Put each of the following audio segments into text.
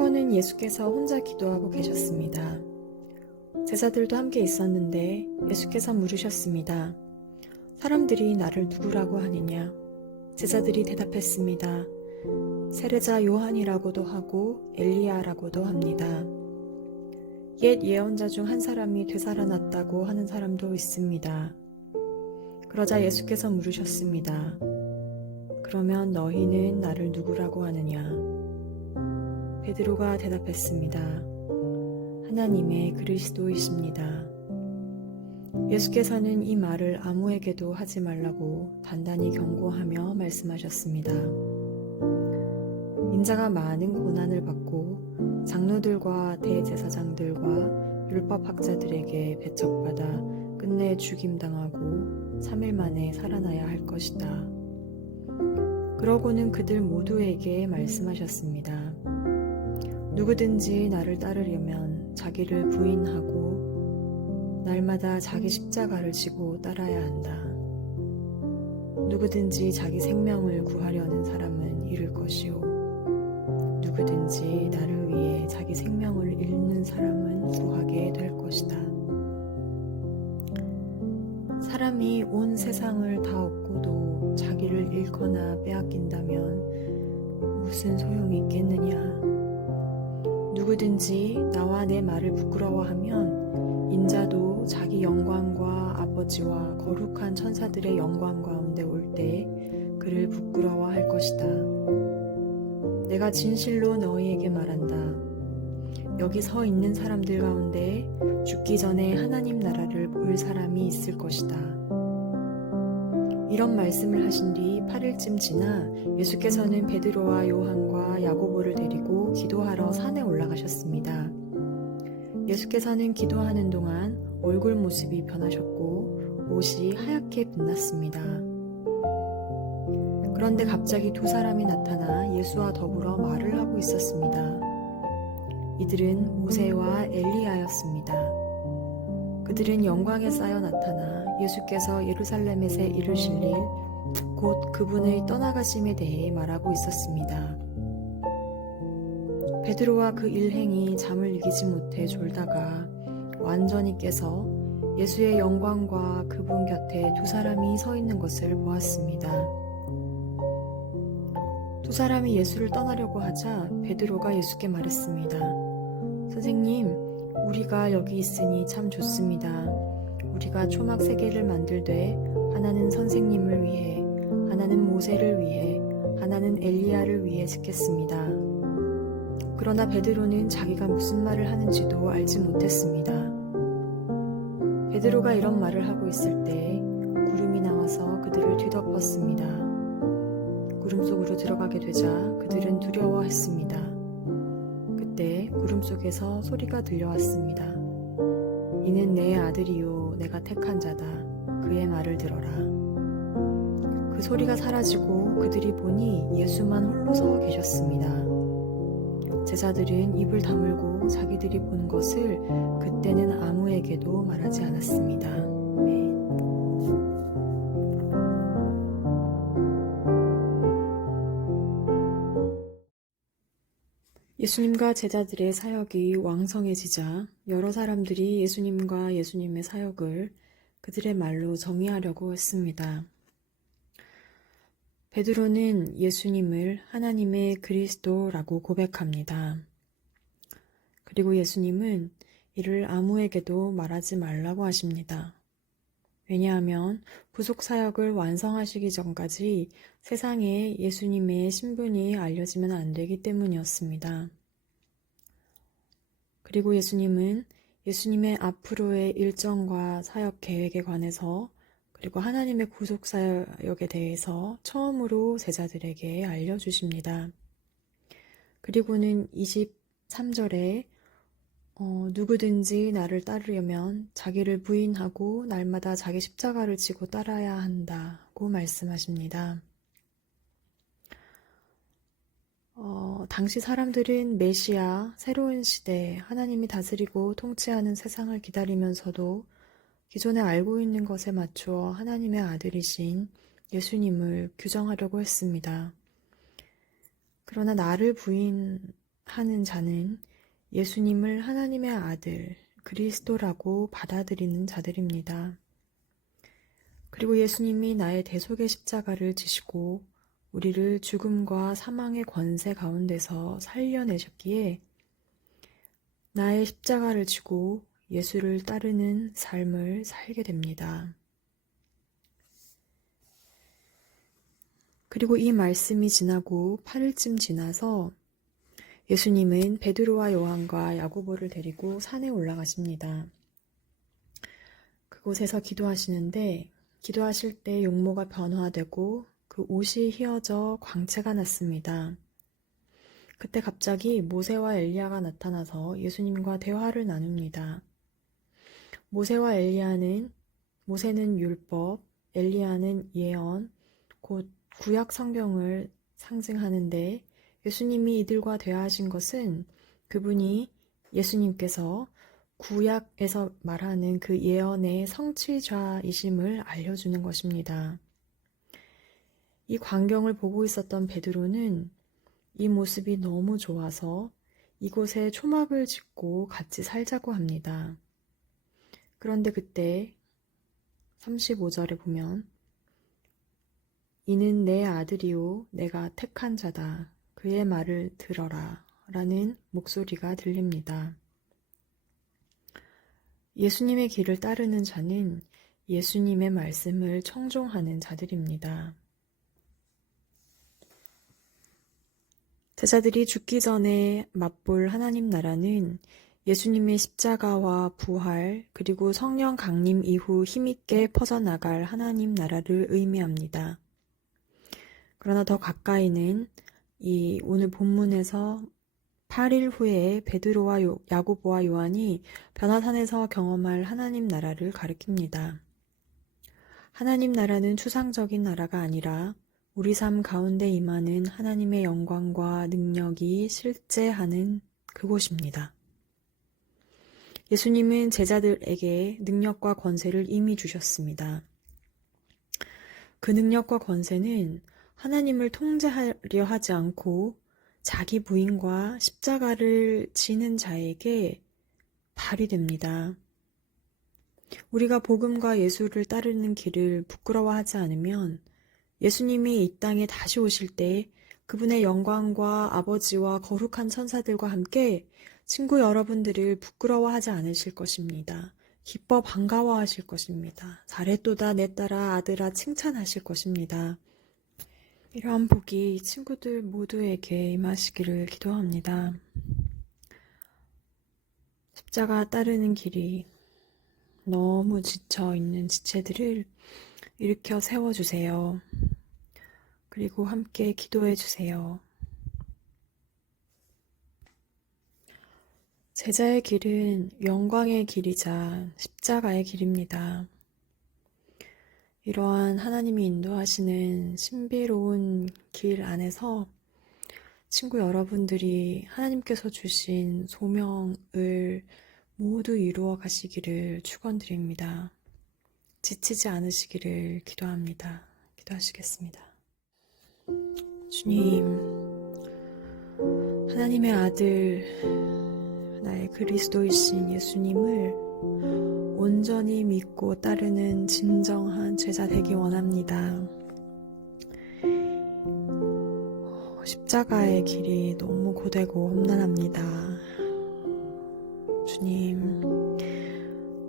번은 예수께서 혼자 기도하고 계셨습니다. 제자들도 함께 있었는데 예수께서 물으셨습니다. 사람들이 나를 누구라고 하느냐? 제자들이 대답했습니다. 세례자 요한이라고도 하고 엘리야라고도 합니다. 옛 예언자 중 한 사람이 되살아났다고 하는 사람도 있습니다. 그러자 예수께서 물으셨습니다. 그러면 너희는 나를 누구라고 하느냐? 베드로가 대답했습니다. 하나님의 그리스도이십니다. 예수께서는 이 말을 아무에게도 하지 말라고 단단히 경고하며 말씀하셨습니다. 인자가 많은 고난을 받고 장로들과 대제사장들과 율법학자들에게 배척받아 끝내 죽임당하고 3일 만에 살아나야 할 것이다. 그러고는 그들 모두에게 말씀하셨습니다. 누구든지 나를 따르려면 자기를 부인하고 날마다 자기 십자가를 지고 따라야 한다. 누구든지 자기 생명을 구하려는 사람은 잃을 것이요. 누구든지 나를 위해 자기 생명을 잃는 사람은 구하게 될 것이다. 사람이 온 세상을 다 얻고도 자기를 잃거나 빼앗긴다면 무슨 소용이 있겠느냐? 누구든지 나와 내 말을 부끄러워하면 인자도 자기 영광과 아버지와 거룩한 천사들의 영광 가운데 올 때 그를 부끄러워할 것이다. 내가 진실로 너희에게 말한다. 여기 서 있는 사람들 가운데 죽기 전에 하나님 나라를 볼 사람이 있을 것이다. 이런 말씀을 하신 뒤 8일쯤 지나 예수께서는 베드로와 요한과 야고보를 데리고 기도하러 산에 올라가셨습니다. 예수께서는 기도하는 동안 얼굴 모습이 변하셨고 옷이 하얗게 빛났습니다. 그런데 갑자기 두 사람이 나타나 예수와 더불어 말을 하고 있었습니다. 이들은 모세와 엘리야였습니다. 그들은 영광에 쌓여 나타나 예수께서 예루살렘에서 이루실 일, 곧 그분의 떠나가심에 대해 말하고 있었습니다. 베드로와 그 일행이 잠을 이기지 못해 졸다가 완전히 깨서 예수의 영광과 그분 곁에 두 사람이 서 있는 것을 보았습니다. 두 사람이 예수를 떠나려고 하자 베드로가 예수께 말했습니다. 선생님, 우리가 여기 있으니 참 좋습니다. 우리가 초막 3개를 만들되 하나는 선생님을 위해, 하나는 모세를 위해, 하나는 엘리야를 위해 짓겠습니다. 그러나 베드로는 자기가 무슨 말을 하는지도 알지 못했습니다. 베드로가 이런 말을 하고 있을 때 구름이 나와서 그들을 뒤덮었습니다. 구름 속으로 들어가게 되자 그들은 두려워했습니다. 그때 구름 속에서 소리가 들려왔습니다. 이는 내 아들이요 내가 택한 자다. 그의 말을 들어라. 그 소리가 사라지고 그들이 보니 예수만 홀로 서 계셨습니다. 제자들은 입을 다물고 자기들이 본 것을 그때는 아무에게도 말하지 않았습니다. 아멘. 예수님과 제자들의 사역이 왕성해지자 여러 사람들이 예수님과 예수님의 사역을 그들의 말로 정의하려고 했습니다. 베드로는 예수님을 하나님의 그리스도라고 고백합니다. 그리고 예수님은 이를 아무에게도 말하지 말라고 하십니다. 왜냐하면 부속 사역을 완성하시기 전까지 세상에 예수님의 신분이 알려지면 안 되기 때문이었습니다. 그리고 예수님은 예수님의 앞으로의 일정과 사역 계획에 관해서 그리고 하나님의 구속 사역에 대해서 처음으로 제자들에게 알려주십니다. 그리고는 23절에 누구든지 나를 따르려면 자기를 부인하고 날마다 자기 십자가를 지고 따라야 한다고 말씀하십니다. 당시 사람들은 메시아, 새로운 시대, 하나님이 다스리고 통치하는 세상을 기다리면서도 기존에 알고 있는 것에 맞추어 하나님의 아들이신 예수님을 규정하려고 했습니다. 그러나 나를 부인하는 하는 자는 예수님을 하나님의 아들, 그리스도라고 받아들이는 자들입니다. 그리고 예수님이 나의 대속의 십자가를 지시고 우리를 죽음과 사망의 권세 가운데서 살려내셨기에 나의 십자가를 지고 예수를 따르는 삶을 살게 됩니다. 그리고 이 말씀이 지나고 8일쯤 지나서 예수님은 베드로와 요한과 야고보를 데리고 산에 올라가십니다. 그곳에서 기도하시는데 기도하실 때 용모가 변화되고 그 옷이 휘어져 광채가 났습니다. 그때 갑자기 모세와 엘리야가 나타나서 예수님과 대화를 나눕니다. 모세는 율법, 엘리야는 예언, 곧 구약 성경을 상징하는데 예수님이 이들과 대화하신 것은 그분이 예수님께서 구약에서 말하는 그 예언의 성취자이심을 알려주는 것입니다. 이 광경을 보고 있었던 베드로는 이 모습이 너무 좋아서 이곳에 초막을 짓고 같이 살자고 합니다. 그런데 그때 35절에 보면 이는 내 아들이요 내가 택한 자다. 그의 말을 들어라 라는 목소리가 들립니다. 예수님의 길을 따르는 자는 예수님의 말씀을 청종하는 자들입니다. 제자들이 죽기 전에 맛볼 하나님 나라는 예수님의 십자가와 부활 그리고 성령 강림 이후 힘있게 퍼져나갈 하나님 나라를 의미합니다. 그러나 더 가까이는 이 오늘 본문에서 8일 후에 베드로와 야고보와 요한이 변화산에서 경험할 하나님 나라를 가리킵니다. 하나님 나라는 추상적인 나라가 아니라 우리 삶 가운데 임하는 하나님의 영광과 능력이 실제하는 그곳입니다. 예수님은 제자들에게 능력과 권세를 이미 주셨습니다. 그 능력과 권세는 하나님을 통제하려 하지 않고 자기 부인과 십자가를 지는 자에게 발휘됩니다. 우리가 복음과 예수를 따르는 길을 부끄러워하지 않으면 예수님이 이 땅에 다시 오실 때 그분의 영광과 아버지와 거룩한 천사들과 함께 친구 여러분들을 부끄러워하지 않으실 것입니다. 기뻐 반가워하실 것입니다. 잘했도다 내 딸아 아들아 칭찬하실 것입니다. 이러한 복이 친구들 모두에게 임하시기를 기도합니다. 십자가 따르는 길이 너무 지쳐있는 지체들을 일으켜 세워주세요. 그리고 함께 기도해주세요. 제자의 길은 영광의 길이자 십자가의 길입니다. 이러한 하나님이 인도하시는 신비로운 길 안에서 친구 여러분들이 하나님께서 주신 소명을 모두 이루어 가시기를 축원드립니다. 지치지 않으시기를 기도합니다. 기도하시겠습니다. 주님, 하나님의 아들, 나의 그리스도이신 예수님을 온전히 믿고 따르는 진정한 제자 되기 원합니다. 십자가의 길이 너무 고되고 험난합니다. 주님,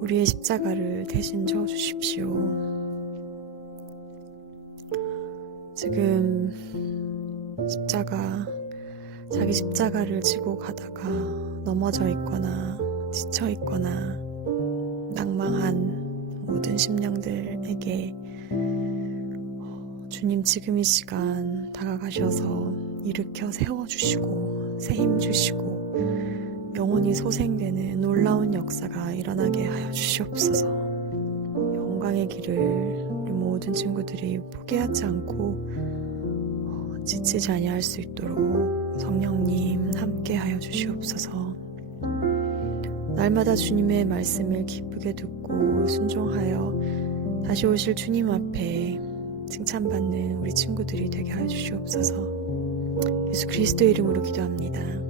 우리의 십자가를 대신 져 주십시오. 지금 자기 십자가를 지고 가다가 넘어져 있거나 지쳐 있거나 낭망한 모든 심령들에게 주님 지금 이 시간 다가가셔서 일으켜 세워주시고 새힘 주시고 영혼이 소생되는 놀라운 역사가 일어나게 하여 주시옵소서. 영광의 길을 우리 모든 친구들이 포기하지 않고 지치지 아니할 수 있도록 성령님 함께 하여 주시옵소서. 날마다 주님의 말씀을 기쁘게 듣고 순종하여 다시 오실 주님 앞에 칭찬받는 우리 친구들이 되게 하여 주시옵소서. 예수 그리스도의 이름으로 기도합니다.